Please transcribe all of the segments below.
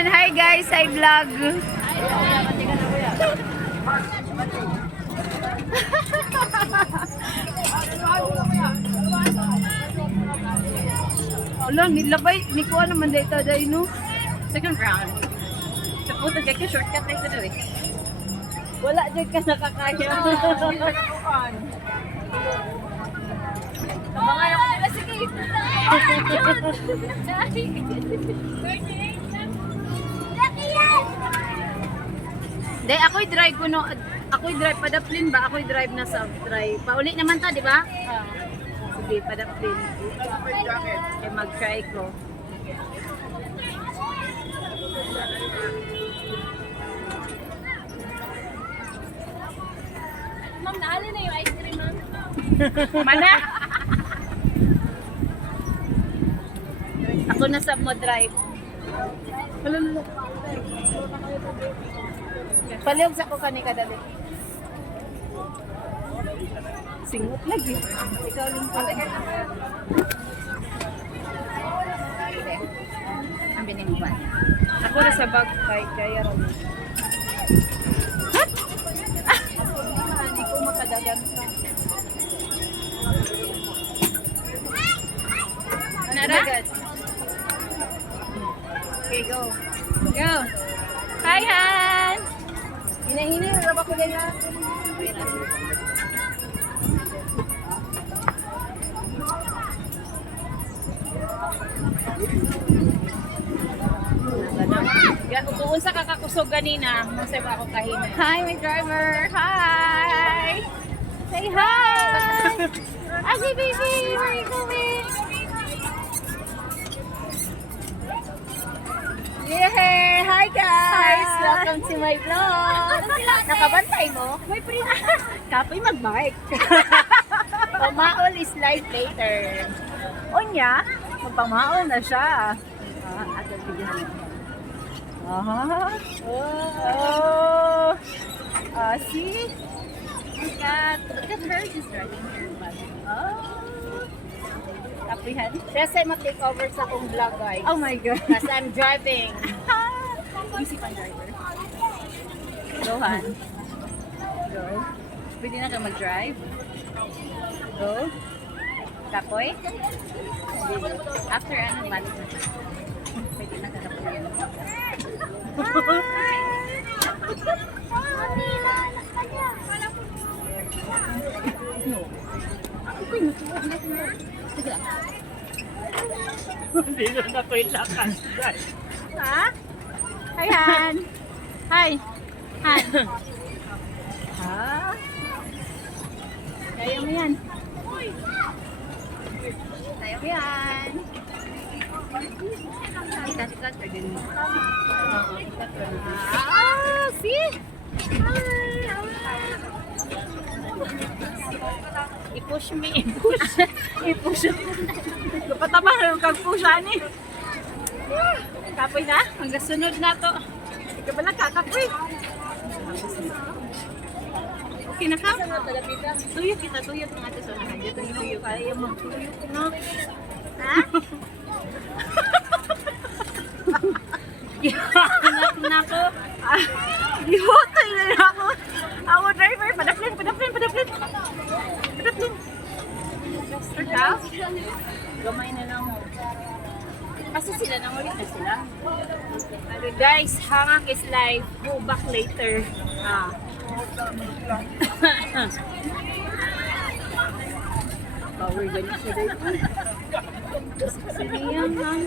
Ayun, hi guys, I vlog. Wala, nilabay, ni ko naman dito dahil no. Second round. Sa puto kay shortcut na ito eh. Wala dyan ka nakakaya. Kabangan ako nila, sige. Hindi, ako'y drive ko no. Ako'y drive padaplin ba? Ako'y drive na sa drive. Pauli naman ta, di ba? Sige, padaplin. Eh, mag-try ko. Ma'am, naali na yung ice cream, ma'am. Mana? Ako na sa mo drive. Palihog sa ko kani kadali. Singot lagi. Ikaw lang pala. Ang binigyan. Ako na sa bag kay kaya ron. Hindi ko makadagan sa. Nara? Okay, go. Go. Hi, Han! Hina-hina, raba ko din na. Utuon sa kakakusog ganina, masaya ba ako kahina? Hi, my driver. Hi. Say hi. Agi, baby. Where are you going? Yeah. Hi, guys. Welcome to my vlog. Nakabantay mo? May pre. Kapoy mag-bike. Pamaol is live later. Onya, magpamaol na siya. Ato bigyan. Oh. See? Look at her, she's driving here. Oh. Kapihan. Kasi mag-take over sa akong vlog, guys. Oh my God. Kasi I'm driving. Easy pang driver. Lohan. Go. Pwede na ka mag-drive. Go. Kapoy. After ano, balik na. Pwede na ka kapuyan. Hindi na ko ilakas, guys. Ha? Hi, Han. Hi. Han. Ha? Kaya mo yan. Kaya mo yan. Ikat-ikat or din mo. Oo, ikat ko na. See? I-push me, i-push. I-push. Kapatama na yung kag-push, ani. Kapoy na? Hanggang sunod na to. Ikaw ba lang kakapoy? Okay na ka? Tuyok kita, tuyok ng ato sa unahan. Dito yung tuyok. Kaya mag-tuyok na. Ha? Anak na ko. Gihotay na ako. Ako driver, padaplin. Padaplin. Start ka? Gamay na lang mo. Kasi sila nang ulit na sila. Okay, guys, hangak is live. Go back later. Power ganyan siya dito. Siniyan na.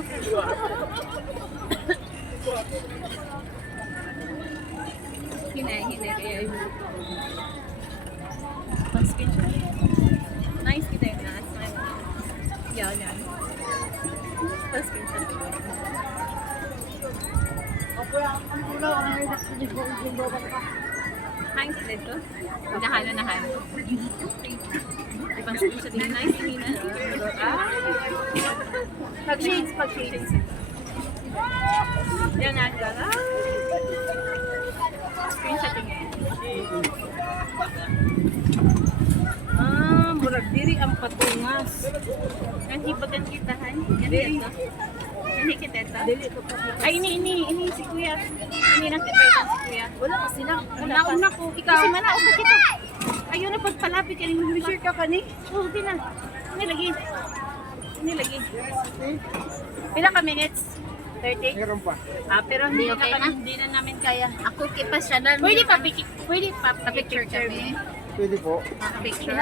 Hinay kaya yung pang-screenshot. Nice kita yung na-smile. Yan. Pang-screenshot. Hain sa dito. Nahan. Pang-screenshot yun. Nice yung hina. Pag-shades. Yan nga. Screenshot yun. Murag diri ang patungas. Ang hibagan kitahan. Yan dito. Hindi kita ito. Dili ko pa. Ay, ini si kuya. Hindi nang kipayan si kuya. Wala kasi lang. Nauna ko, ikaw. Kasi manaog na kita. Ayun na pagpalapit ka rin. Sure ka ka ni? Oh, di na. Ini lagi. Ini lagi. Pila ka minutes? 30? Meron pa. Pero hindi Okay na, na? hindi na namin kaya. Ako kipas siya na. Pwede pa Pa-picture kami. Pwede po. Picture.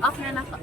Off na na ako.